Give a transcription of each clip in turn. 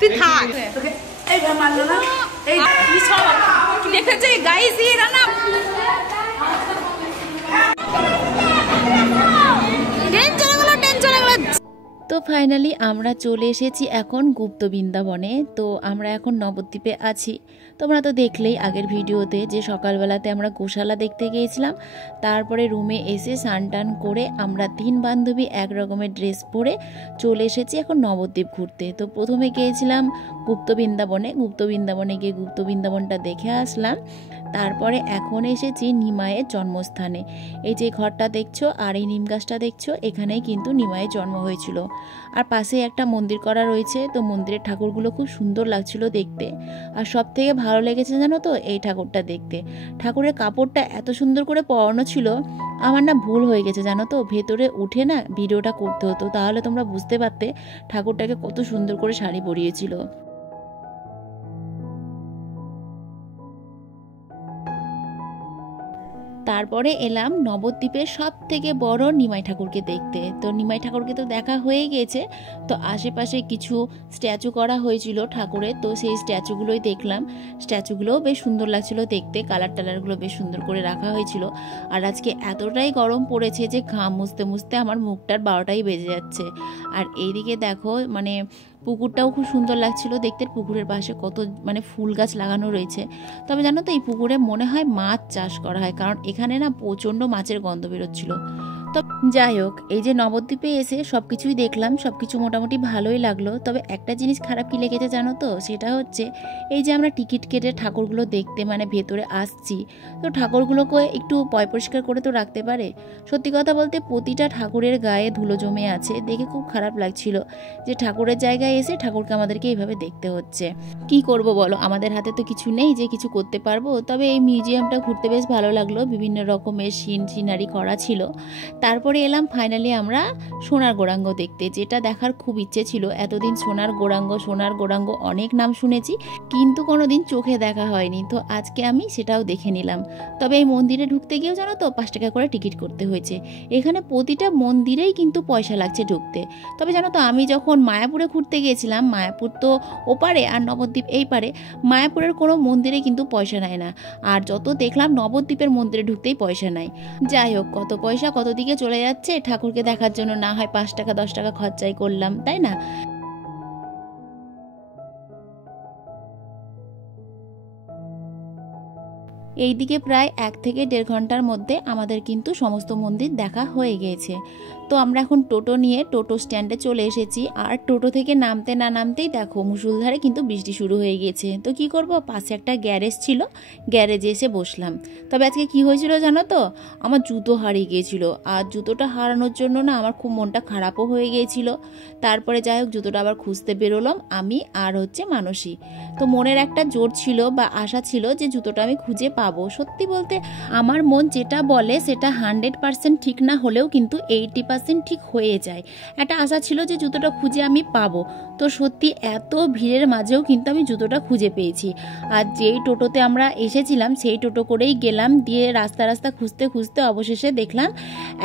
তুই থাক এই মারলো না এই দেখেছে গাইস এরা না তো ফাইনালি আমরা চলে এসেছি এখন গুপ্ত বৃন্দাবনে। তো আমরা এখন নবদ্বীপে আছি। তোমরা তো দেখলেই আগের ভিডিওতে যে সকালবেলাতে আমরা গোশালা দেখতে গিয়েছিলাম, তারপরে রুমে এসে স্নান করে আমরা 3 বান্ধবী এক রকমের ড্রেস পরে চলে এসেছি এখন নবদ্বীপ ঘুরতে। তো প্রথমে গিয়েছিলাম গুপ্ত বৃন্দাবনে গিয়ে গুপ্ত বৃন্দাবনটা দেখে আসলাম। তারপরে এখন এসেছি নিমাইয়ের জন্মস্থানে। এই যে ঘরটা দেখছো আর এই নিম গাছটা দেখছো, এখানেই কিন্তু নিমাইয়ের জন্ম হয়েছিল। আর পাশে একটা মন্দির করা রয়েছে। তো মন্দিরের ঠাকুরগুলো খুব সুন্দর লাগছিল দেখতে। আর সব থেকে ভালো লেগেছে জানো তো এই ঠাকুরটা দেখতে। ঠাকুরের কাপড়টা এত সুন্দর করে পরানো ছিল, আমার না ভুল হয়ে গেছে জানো তো, ভেতরে উঠে না ভিডিওটা করতে হতো, তাহলে তোমরা বুঝতে পারতে ঠাকুরটাকে কত সুন্দর করে শাড়ি পরিয়েছিল। তারপরে এলাম নবদ্বীপের সব থেকে বড় নিমাই ঠাকুরকে দেখতে। তো নিমাই ঠাকুরকে তো দেখা হয়ে গেছে, তো আশেপাশে কিছু স্ট্যাচু করা হয়েছিল ঠাকুরের, তো সেই স্ট্যাচুগুলোই দেখলাম। স্ট্যাচুগুলোও বেশ সুন্দর লাগছিল দেখতে, কালার টালারগুলো বেশ সুন্দর করে রাখা হয়েছিল। আর আজকে এতটাই গরম পড়েছে যে ঘাম মুছতে মুছতে আমার মুখটার 12টাই বেজে যাচ্ছে। আর এইদিকে দেখো মানে পুকুরটাও খুব সুন্দর লাগছিল দেখতে। পুকুরের পাশে কত মানে ফুল গাছ লাগানো রয়েছে। তবে জানো তো এই পুকুরে মনে হয় মাছ চাষ করা হয়, কারণ এখানে না প্রচণ্ড মাছের গন্ধ বেরোচ্ছিল। তো যাই হোক, এই যে নবদ্বীপে এসে সব কিছুই দেখলাম, সব কিছু মোটামুটি ভালোই লাগলো। তবে একটা জিনিস খারাপ কি লেগেছে জানো তো, সেটা হচ্ছে এই যে আমরা টিকিট কেটে ঠাকুরগুলো দেখতে মানে ভেতরে আসছি, তো ঠাকুরগুলোকে একটু পয় পরিষ্কার করে তো রাখতে পারে। সত্যি কথা বলতে প্রতিটা ঠাকুরের গায়ে ধুলো জমে আছে, দেখে খুব খারাপ লাগছিল যে ঠাকুরের জায়গায় এসে ঠাকুরকে আমাদেরকে এইভাবে দেখতে হচ্ছে। কি করব বলো, আমাদের হাতে তো কিছু নেই যে কিছু করতে পারবো। তবে এই মিউজিয়ামটা ঘুরতে বেশ ভালো লাগলো, বিভিন্ন রকমের সিনারি করা ছিল। তারপরে এলাম ফাইনালি আমরা সোনার গৌরাঙ্গ দেখতে, যেটা দেখার খুব ইচ্ছে ছিল। এতদিন সোনার গৌরাঙ্গ অনেক নাম শুনেছি, কিন্তু কোনোদিন চোখে দেখা হয়নি। তো আজকে আমি সেটাও দেখে নিলাম। তবে এই মন্দিরে ঢুকতে গিয়েও জানো তো 5 টাকা করে টিকিট করতে হয়েছে। এখানে প্রতিটা মন্দিরেই কিন্তু পয়সা লাগছে ঢুকতে। তবে জানো তো আমি যখন মায়াপুরে ঘুরতে গিয়েছিলাম, মায়াপুর তো ওপারে আর নবদ্বীপ এই পারে, মায়াপুরের কোনো মন্দিরে কিন্তু পয়সা নেয় না। আর যত দেখলাম নবদ্বীপের মন্দিরে ঢুকতেই পয়সা নাই। যাই হোক, কত পয়সা কত দিকে চলে যাচ্ছে ঠাকুরকে দেখার জন্য, না হয় 5 টাকা 10 টাকা খরচাই করলাম, তাই না? এইদিকে প্রায় 1 থেকে 1.5 ঘন্টার মধ্যে আমাদের কিন্তু সমস্ত মন্দির দেখা হয়ে গিয়েছে। তো আমরা এখন টোটো নিয়ে টোটো স্ট্যান্ডে চলে এসেছি। আর টোটো থেকে নামতে না নামতেই দেখো মুষলধারে কিন্তু বৃষ্টি শুরু হয়ে গিয়েছে। তো কি করব, পাশে একটা গ্যারেজ ছিল, গ্যারেজে এসে বসলাম। তবে আজকে কি হয়েছিল জানো তো, আমার জুতো হারিয়ে গিয়েছিল। আর জুতোটা হারানোর জন্য না আমার খুব মনটা খারাপও হয়ে গিয়েছিল। তারপরে যাই হোক জুতোটা আবার খুঁজতে বেরোলাম আমি আর হচ্ছে মানসী। তো মনের একটা জোর ছিল বা আশা ছিল যে জুতোটা আমি খুঁজে পাবো। সত্যি বলতে আমার মন যেটা বলে সেটা 100% ঠিক না হলেও কিন্তু 80% ঠিক হয়ে যায়। একটা আশা ছিল যে জুতোটা খুঁজে আমি পাবো। তো সত্যি এত ভিড়ের মাঝেও কিন্তু আমি জুতোটা খুঁজে পেয়েছি। আর যেই টোটোতে আমরা এসেছিলাম সেই টোটো করেই গেলাম, দিয়ে রাস্তা রাস্তা খুঁজতে খুঁজতে অবশেষে দেখলাম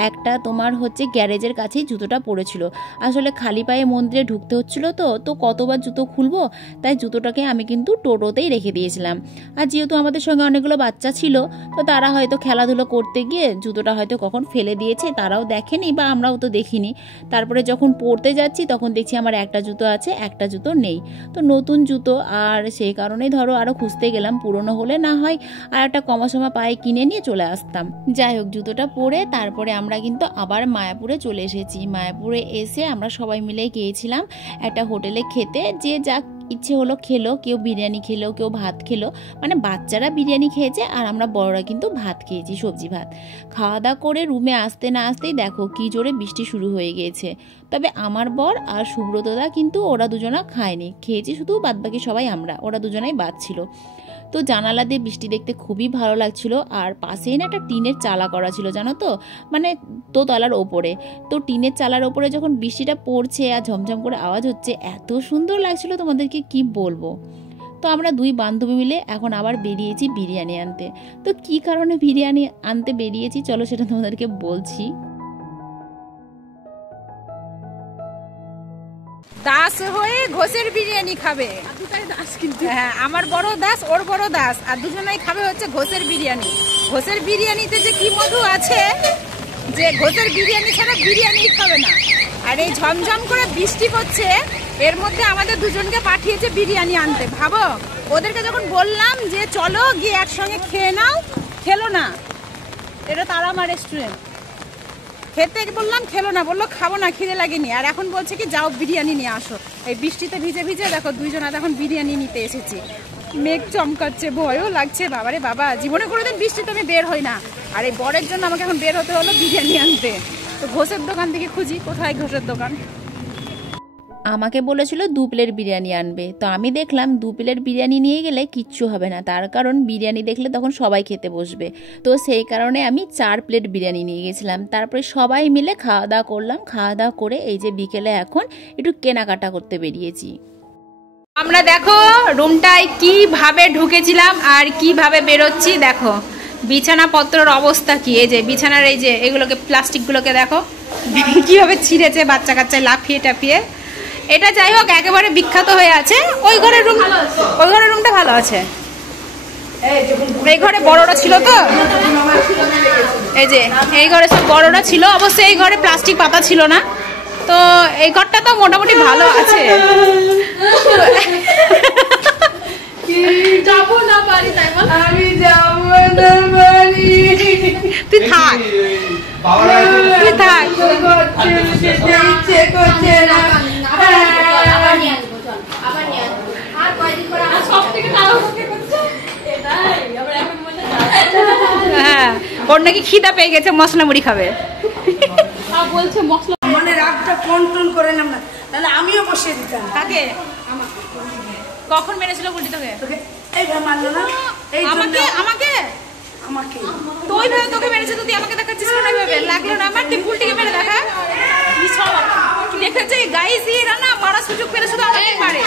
একটা তোমার হচ্ছে গ্যারেজের কাছেই জুতোটা পড়েছিল। আসলে খালি পায়ে মন্দিরে ঢুকতে হচ্ছিল, তো কতবার জুতো খুলবো, তাই জুতোটাকে আমি কিন্তু টোটোতেই রেখে দিয়েছিলাম। আর যেহেতু আমাদের সঙ্গে অনেকগুলো বাচ্চা ছিল, তো তারা হয়তো খেলাধুলো করতে গিয়ে জুতোটা হয়তো কখন ফেলে দিয়েছে, তারাও দেখেনি বা আমরাও তো দেখিনি। তারপরে যখন পড়তে যাচ্ছি তখন দেখছি আমার একটা জুতো আছে, একটা জুতো নেই। তো নতুন জুতো, আর সেই কারণেই ধরো আরও খুঁজতে গেলাম। পুরনো হলে না হয় আর একটা কমাসমা পায়ে কিনে নিয়ে চলে আসতাম। যাই হোক জুতোটা পরে তারপরে আমরা কিন্তু আবার মায়াপুরে চলে এসেছি। মায়াপুরে এসে আমরা সবাই মিলে গিয়েছিলাম একটা হোটেলে খেতে। যে যা ইচ্ছে হলো খেলো, কেউ বিরিয়ানি খেলো, কেউ ভাত খেলো। মানে বাচ্চারা বিরিয়ানি খেয়েছে আর আমরা বড়রা কিন্তু ভাত খেয়েছি, সবজি ভাত। খাওয়া দাওয়া করে রুমে আসতে না আসতেই দেখো কি জোরে বৃষ্টি শুরু হয়ে গিয়েছে। তবে আমার বর আর সুব্রতদা কিন্তু ওরা দুজনা খায়নি, খেয়েছি শুধু বাদবাকি সবাই আমরা, ওরা দুজনাই বাদ ছিল। তো জানালা দিয়ে বৃষ্টি দেখতে খুবই ভালো লাগছিল। আর পাশেই না একটা টিনের চালা করা ছিল জানো তো, মানে দোতলার ওপরে। তো টিনের চালার ওপরে যখন বৃষ্টিটা পড়ছে আর ঝমঝম করে আওয়াজ হচ্ছে, এত সুন্দর লাগছিল তোমাদেরকে কি বলবো। তো আমরা 2 বান্ধবী মিলে এখন আবার বেরিয়েছি বিরিয়ানি আনতে। তো কি কারণে বিরিয়ানি আনতে বেরিয়েছি চলো সেটা তোমাদেরকে বলছি। দাস হয়ে ঘোষের বিরিয়ানি খাবে। হ্যাঁ, আমার বড় দাস, ওর বড় দাস, আর দুজনেই খাবে হচ্ছে ঘোষের বিরিয়ানি। ঘোষের বিরিয়ানিতে যে কি মধু আছে যে ঘোষের বিরিয়ানি ছাড়া বিরিয়ানি খাবে না। আর এই ঝমঝম করে বৃষ্টি পড়ছে, এর মধ্যে আমাদের দুজনকে পাঠিয়েছে বিরিয়ানি আনতে। ভাবো, ওদেরকে যখন বললাম যে চলো গিয়ে একসঙ্গে খেয়ে নাও, খেলো না। এটা তারামা রেস্টুরেন্ট, খেতে বললাম খেলো না, বললো খাবো না, খিদে লাগেনি। আর এখন বলছে কি যাও বিরিয়ানি নিয়ে আসো। এই বৃষ্টিতে ভিজে ভিজে দেখো দুইজনা এখন বিরিয়ানি নিতে এসেছি। মেঘ চমকাচ্ছে, ভয়ও লাগছে। বাবারে বাবা, জীবনে কোনোদিন বৃষ্টিতে আমি বের হই না, আর এই বরের জন্য আমাকে এখন বের হতে হলো বিরিয়ানি আনতে। তো ঘোষের দোকান থেকে খুঁজি কোথায় ঘোষের দোকান। আমাকে বলেছিল 2 প্লেট বিরিয়ানি আনবে, তো আমি দেখলাম 2 প্লেট বিরিয়ানি নিয়ে গেলে কিচ্ছু হবে না, তার কারণ বিরিয়ানি দেখলে তখন সবাই খেতে বসবে। তো সেই কারণে আমি 4 প্লেট বিরিয়ানি নিয়ে গেছিলাম। তারপরে সবাই মিলে খাওয়া দাওয়া করলাম। খাওয়া দাওয়া করে এই যে বিকেলে এখন একটু কেনাকাটা করতে বেরিয়েছি। আমরা দেখো রুমটায় কিভাবে ঢুকেছিলাম আর কিভাবে বেরোচ্ছি। দেখো বিছানাপত্রের অবস্থা কি, এই যে বিছানার এই যে এগুলোকে প্লাস্টিকগুলোকে দেখো কিভাবে ছিঁড়েছে বাচ্চা কাচ্চায় লাফিয়ে টাফিয়ে। এটা যাই হোক একেবারে বিখ্যাত হয়ে আছে। ওই ঘরের রুমটা ভালো আছে। এই ঘরে বড়রা ছিল, তো এই যে এই ঘরে সব বড়রা ছিল। অবশ্য এই ঘরে প্লাস্টিক পাতা ছিল না, তো এই ঘরটা তো মোটামুটি ভালো আছে। যাবো না বাড়ি, তাই বল আমি যাবো না বাড়ি। তুই থাক, তুই থাক। হ্যাঁ, ওর নাকি খিদা পেয়ে গেছে, মশলা মুড়ি খাবে। বলছে মশলা মানে রাগটা কন্ট্রোল করে নাম না, তাহলে আমিও বসিয়ে দিতাম। কাকে? কখন মেরেছিল গুলটি তোকে? এইভাবে মারলো না, আমাকে আমাকে আমাকে তো ওইভাবে তোকে মেরেছে, তুই আমাকে দেখাচ্ছিস না? ওইভাবে লাগলো না আমার, তুই গুলটিকে মেরে দেখা। দেখেছে গাইস, এরা না মারা সুযোগ পেলে শুধু আমাকে মারে।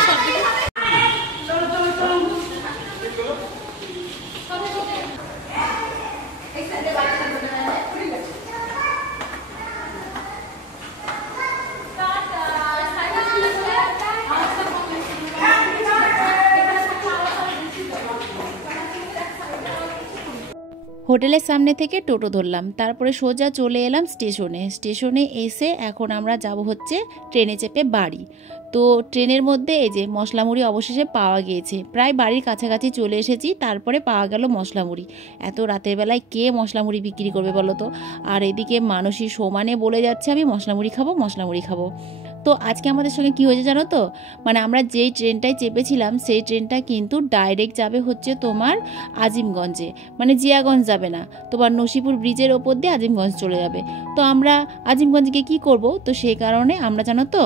হোটেলের সামনে থেকে টোটো ধরলাম, তারপরে সোজা চলে এলাম স্টেশনে। স্টেশনে এসে এখন আমরা যাব হচ্ছে ট্রেনে চেপে বাড়ি। তো ট্রেনের মধ্যে এই যে মশলা মুড়ি অবশেষে পাওয়া গিয়েছে। প্রায় বাড়ির কাছাকাছি চলে এসেছি, তারপরে পাওয়া গেল মশলা মুড়ি। এত রাতের বেলায় কে মশলা মুড়ি বিক্রি করবে বলো তো? আর এদিকে মানুষই সমানে বলে যাচ্ছে আমি মশলা মুড়ি খাবো, মশলা মুড়ি খাবো। তো আজকে আমাদের সঙ্গে কি হয়েছে জানো তো? মানে আমরা যেই ট্রেনটায় চেপেছিলাম সেই ট্রেনটা কিন্তু ডাইরেক্ট যাবে হচ্ছে তোমার আজিমগঞ্জে, মানে জিয়াগঞ্জ যাবে না, তোমার নসিপুর ব্রিজের ওপর দিয়ে আজিমগঞ্জ চলে যাবে। তো আমরা আজিমগঞ্জকে কি করব? তো সেই কারণে আমরা জানো তো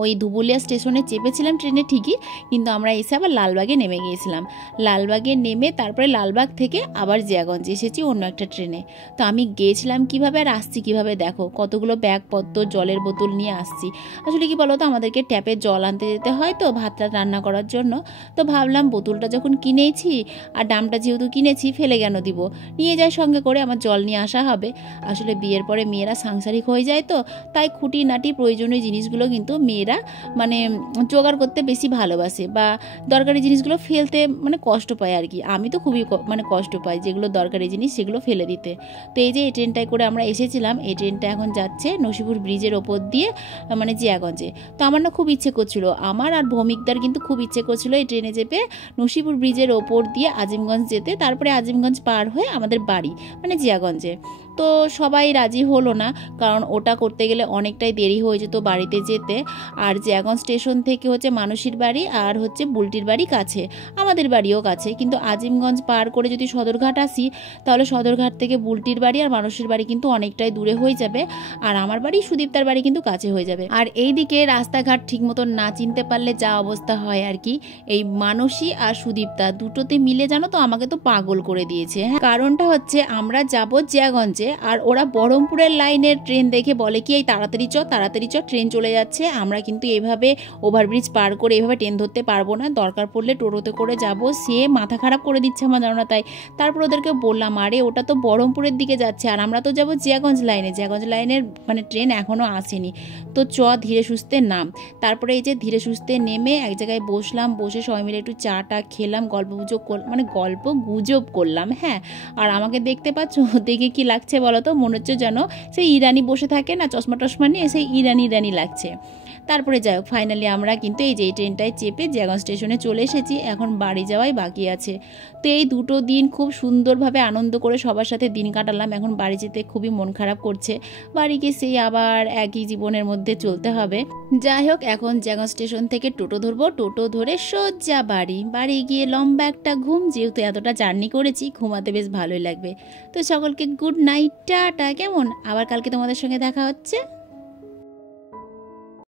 ওই ধুবুলিয়া স্টেশনে চেপেছিলাম ট্রেনে ঠিকই, কিন্তু আমরা এসে আবার লালবাগে নেমে গিয়েছিলাম। লালবাগে নেমে তারপরে লালবাগ থেকে আবার জিয়াগঞ্জে এসেছি অন্য একটা ট্রেনে। তো আমি গিয়েছিলাম কিভাবে আর আসছি কিভাবে দেখো, কতগুলো ব্যাগপত্র জলের বোতল নিয়ে আসছি। আসলে কি বলো তো, আমাদেরকে ট্যাপের জল আনতে যেতে হয় তো ভাতটা রান্না করার জন্য। তো ভাবলাম বোতলটা যখন কিনেছি আর দামটা যেহেতু কিনেছি ফেলে কেন দিব, নিয়ে যাই সঙ্গে করে, আমার জল নিয়ে আসা হবে। আসলে বিয়ের পরে মেয়েরা সাংসারিক হয়ে যায়, তো তাই খুঁটিনাটি প্রয়োজনীয় জিনিসগুলো কিন্তু মেয়েরা মানে জোগাড় করতে বেশি ভালোবাসে, বা দরকারি জিনিসগুলো ফেলতে মানে কষ্ট পায় আর কি। আমি তো খুবই মানে কষ্ট পাই যেগুলো দরকারি জিনিস সেগুলো ফেলে দিতে। তো এই যে এই ট্রেনটায় করে আমরা এসেছিলাম, এই ট্রেনটা এখন যাচ্ছে নসিপুর ব্রিজের ওপর দিয়ে মানে জিয়াগঞ্জে। তো আমার না খুব ইচ্ছে করছিল, আমার আর ভৌমিকদার কিন্তু খুব ইচ্ছে করছিল এই ট্রেনে চেপে নসিপুর ব্রিজের ওপর দিয়ে আজিমগঞ্জ যেতে, তারপরে আজিমগঞ্জ পার হয়ে আমাদের বাড়ি মানে জিয়াগঞ্জে। তো সবাই রাজি হলো না, কারণ ওটা করতে গেলে অনেকটাই দেরি হয়ে যেত বাড়িতে যেতে। আর জিয়াগঞ্জ স্টেশন থেকে হচ্ছে মানুষের বাড়ি আর হচ্ছে বুলটির বাড়ি কাছে, আমাদের বাড়িও কাছে, কিন্তু আজিমগঞ্জ পার করে যদি সদরঘাট আসি তাহলে সদরঘাট থেকে বুলটির বাড়ি আর মানুষের বাড়ি কিন্তু অনেকটাই দূরে হয়ে যাবে, আর আমার বাড়ি সুদীপ্তার বাড়ি কিন্তু কাছে হয়ে যাবে। আর এইদিকে রাস্তাঘাট ঠিক মতো না চিনতে পারলে যা অবস্থা হয় আর কি, এই মানসী আর সুদীপ্তা দুটোতে মিলে জানো তো আমাকে তো পাগল করে দিয়েছে। হ্যাঁ, কারণটা হচ্ছে আমরা যাব জিয়াগঞ্জে, আর ওরা বহরমপুরের লাইনের ট্রেন দেখে বলে কি এই তাড়াতাড়ি চ ট্রেন চলে যাচ্ছে, আমরা কিন্তু এইভাবে ওভারব্রিজ পার করে এইভাবে ট্রেন ধরতে পারবো না, দরকার পড়লে টোটোতে করে যাব। সে মাথা খারাপ করে দিচ্ছে আমার জানো না। তাই তারপর ওদেরকে বললাম আরে ওটা তো বহরমপুরের দিকে যাচ্ছে আর আমরা তো যাবো জিয়াগঞ্জ লাইনের মানে ট্রেন এখনও আসেনি, তো চ ধীরে সুস্থে নাম। তারপরে এই যে ধীরে সুস্থে নেমে এক জায়গায় বসলাম, বসে সবাই মিলে একটু চাটা খেলাম, গল্প গুজব করলাম। হ্যাঁ, আর আমাকে দেখতে পাচ্ছ দেখে কি লাগছে বলো তো, মনে হচ্ছে যেন সেই ইরানি বসে থাকে না চশমা টশমা নিয়ে, সেই ইরানি লাগছে। তারপরে যাই হোক ফাইনালি আমরা কিন্তু এই যে এই ট্রেনটায় চেপে জিয়াগঞ্জ স্টেশনে চলে এসেছি, এখন বাড়ি যাওয়াই বাকি আছে। তো এই দুটো দিন খুব সুন্দরভাবে আনন্দ করে সবার সাথে দিন কাটালাম, এখন বাড়ি যেতে খুবই মন খারাপ করছে, বাড়ি গিয়ে সেই আবার একই জীবনের মধ্যে চলতে হবে। যাই হোক এখন জিয়াগঞ্জ স্টেশন থেকে টোটো ধরবো, টোটো ধরে সোজা বাড়ি গিয়ে লম্বা একটা ঘুম, যেহেতু এতটা জার্নি করেছি ঘুমাতে বেশ ভালোই লাগবে। তো সকলকে গুড নাইট, টাটা, কেমন? আবার কালকে তোমাদের সঙ্গে দেখা হচ্ছে।